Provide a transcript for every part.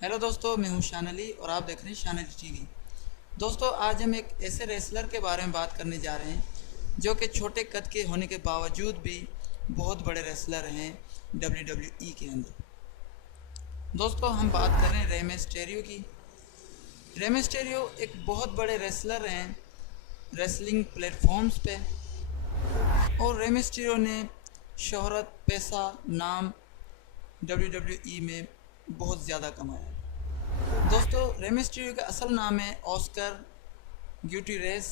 Hello दोस्तों, मैं हूं शान अली और आप देख रहे हैं शान अली टीवी। दोस्तों, आज हम एक ऐसे रेसलर के बारे में बात करने जा रहे हैं जो कि छोटे कद के होने के बावजूद भी बहुत बड़े रेसलर हैं WWE के अंदर। दोस्तों, हम बात कर रहे हैं रे मिस्टेरियो की। रे मिस्टेरियो एक बहुत बड़े रेसलर हैं रेसलिंग प्लेटफॉर्म्स पे, और रे मिस्टेरियो ने शोहरत, पैसा, नाम WWE में बहुत ज़्यादा कमाया। दोस्तों, रे मिस्टीरियो का असल नाम है ऑस्कर ग्यूटीरेस,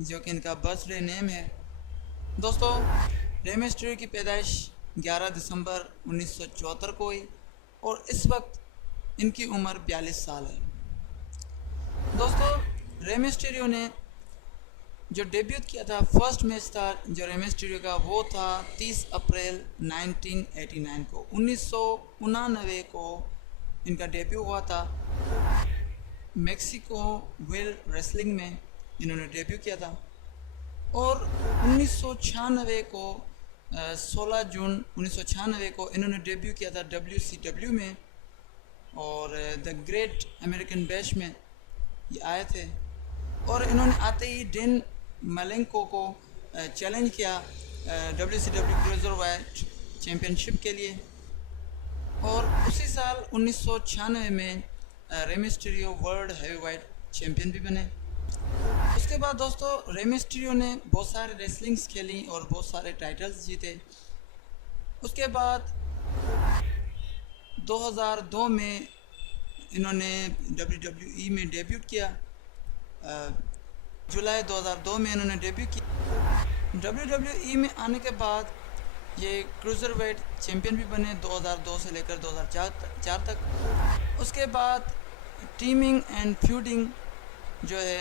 जो कि इनका बर्थडे नेम है। दोस्तों, रे मिस्टीरियो की पैदाइश 11 दिसंबर 1974 को हुई और इस वक्त इनकी उम्र 42 साल है। दोस्तों, रे मिस्टीरियो ने जो डेब्यूट किया था, फर्स्ट मैच था जो रे मिस्टीरियो का, वो था 30 अप्रैल 1989 को। 1999 को इनका डेब्यू हुआ था। मेक्सिको वेल रेसलिंग में इन्होंने डेब्यू किया था और 1996 को 16 जून 1996 को इन्होंने डेब्यू किया था WCW में, और द ग्रेट अमेरिकन बैश में ये आए थे। और इन्होंने आते ही डेन मेलेंको को चैलेंज किया WCW क्रूज़रवेट चैम्पियनशिप के लिए, और उसी साल 1996 में Rey Mysterio world heavyweight champion भी बने। उसके बाद दोस्तों, रे मिस्टीरियो ने बहुत सारे रेसलिंग्स खेली और बहुत सारे टाइटल्स जीते। उसके बाद 2002 में इन्होंने WWE में डेब्यूट किया। जुलाई 2002 में इन्होंने डेब्यू किया। WWE में आने के बाद ये क्रूज़रवेट चैम्पियन भी बने 2002 से लेकर 2004 तक। उसके बाद टीमिंग एंड फ्यूडिंग जो है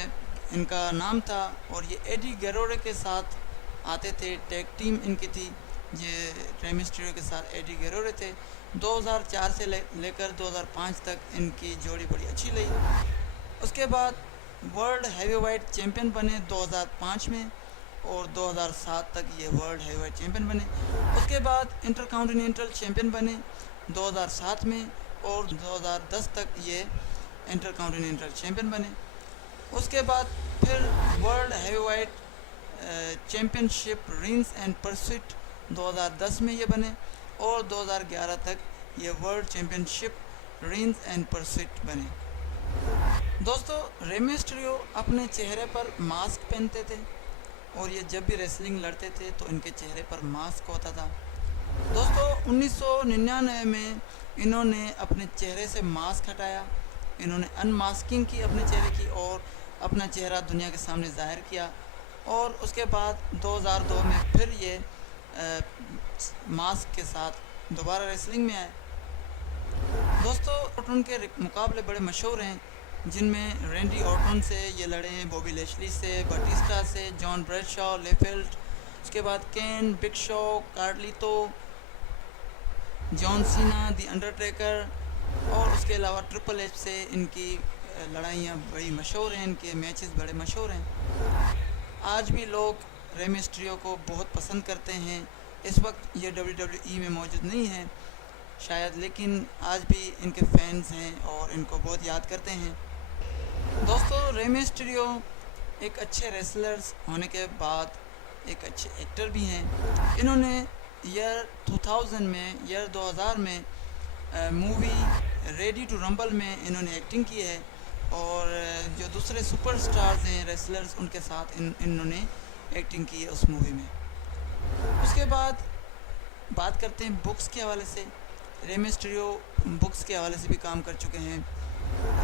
इनका नाम था, और ये एडी गेरोरे के साथ आते थे। टैग टीम इनकी थी, ये रे मिस्टीरियो के साथ एडी गेरोरे थे। 2004 से लेकर 2005 तक इनकी जोड़ी बड़ी अच्छी रही। उसके बाद वर्ल्ड हैवीवेट चैम्पियन बने 2005 में, और 2007 तक ये वर्ल्ड हैवीवेट चैम्पियन बने। उसके बाद इंटरकॉन्टिनेंटल चैम्पियन बने 2007 में, और 2010 तक ये इंटरकॉन्टिनेंटल चैम्पियन बने। उसके बाद फिर world heavyweight championship rings and pursuit 2010 में ये बने, और 2011 तक ये world championship rings and pursuit बने। दोस्तों, रे मिस्टीरियो अपने चेहरे पर मास्क पहनते थे, और ये जब भी रेसलिंग लड़ते थे तो इनके चेहरे पर मास्क होता था। दोस्तों, 1999 में इन्होंने अपने चेहरे से मास्क हटाया, इन्होंने अनमास्किंग की अपने चेहरे की, और अपना चेहरा दुनिया के सामने ज़ाहिर किया। और उसके बाद 2002 में फिर ये मास्क के साथ दोबारा रेसलिंग में आए। दोस्तों, ऑर्टन के मुकाबले बड़े मशहूर हैं, जिनमें रैंडी ऑर्टन से ये लड़े हैं, बॉबी लेशली से, बटिस्टा से, जॉन ब्रैडशॉ, लेफेल्ट। उसके बाद केन, बिग शो, कार्लितो, जॉन सीना, दी अंडरटेकर, और उसके अलावा ट्रिपल एच से इनकी लड़ाइयाँ बड़ी मशहूर हैं, इनके मैचेस बड़े मशहूर हैं। आज भी लोग रे मिस्टीरियो को बहुत पसंद करते हैं। इस वक्त ये WWE में मौजूद नहीं है शायद, लेकिन आज भी इनके फैंस हैं और इनको बहुत याद करते हैं। दोस्तों, रे मिस्टीरियो एक अच्छे रेसलर्स होने के बाद एक अच्छे एक्टर भी हैं। इन्होंने ईयर 2000 में मूवी रेडी टू रंबल में इन्होंने एक्टिंग की है, और जो दूसरे सुपरस्टार्स हैं रेसलर्स, उनके साथ इन्होंने एक्टिंग की है उस मूवी में। उसके बाद बात करते हैं बुक्स के हवाले से। रे मिस्टीरियो बुक्स के हवाले से भी काम कर चुके हैं।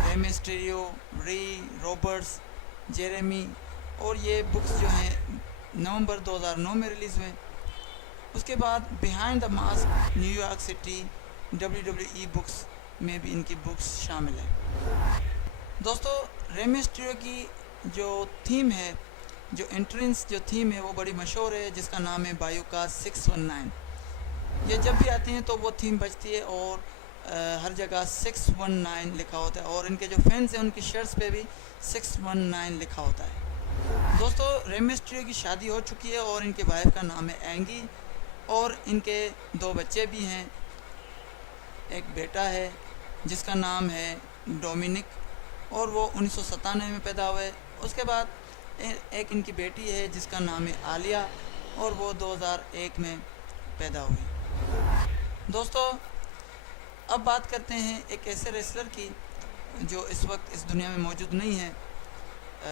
रे मिस्टीरियो, री रॉबर्ट्स, जेरेमी, और ये बुक्स जो हैं नवंबर 2009 में रिलीज़ हुए। उसके बाद behind the mask New York city WWE books में भी इनकी बुक्स शामिल है। दोस्तों, रे मिस्टीरियो की जो थीम है, जो एंट्रेंस जो थीम है, वो बड़ी मशहूर है, जिसका नाम है बायुका 619। ये जब भी आते हैं तो वो थीम बजती है, और हर जगह 619 लिखा होता है, और इनके जो फैंस हैं उनकी शर्ट्स पे भी 619 लिखा होता है। दोस्तों, रे मिस्टीरियो की शादी हो चुकी है, और इनके वाइफ का नाम है एंगी, और इनके 2 बच्चे भी हैं। एक बेटा है जिसका नाम है डोमिनिक, और वो 1997 में पैदा हुए। उसके बाद एक इनकी बेटी है जिसका नाम है आलिया, और वो 2001 में पैदा हुई। दोस्तों, अब बात करते हैं एक ऐसे रेसलर की जो इस वक्त इस दुनिया में मौजूद नहीं है,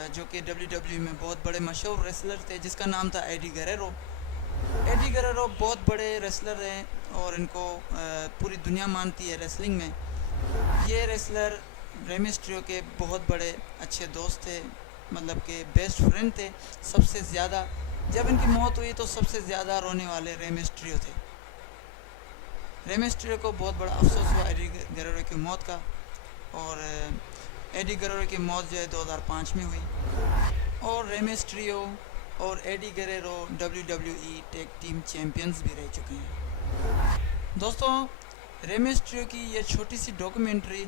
जो कि WWE में बहुत बड़े मशहूर रेसलर थे, जिसका नाम था एडी गरेरो। एडी गरेरो बहुत बड़े रेसलर हैं और इनको पूरी दुनिया मानती है रेसलिंग में। ये रेसलर रे मिस्टीरियो के बहुत बड़े अच्छे दोस्त थे, मतलब कि बेस्ट फ्रेंड थे। सबसे ज़्यादा जब इनकी मौत हुई तो सबसे ज़्यादा रोने वाले रे मिस्टीरियो थे। रे मिस्टीरियो को बहुत बड़ा अफसोस हुआ एडी गरेरो की मौत का, और एडी गरेरो की मौत जो है 2005 में हुई। और रे मिस्टीरियो और Eddie Guerrero WWE tag team champions भी रह चुके हैं। दोस्तों, रे मिस्टीरियो की ये छोटी सी डॉक्यूमेंट्री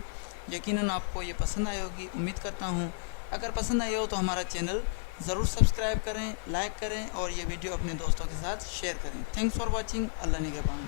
यकीनन आपको ये पसंद आई होगी, उम्मीद करता हूँ। अगर पसंद आई हो तो हमारा चैनल ज़रूर सब्सक्राइब करें, लाइक करें और ये वीडियो अपने दोस्तों के साथ शेयर करें। Thanks for watching. अल्लाह निगहबान।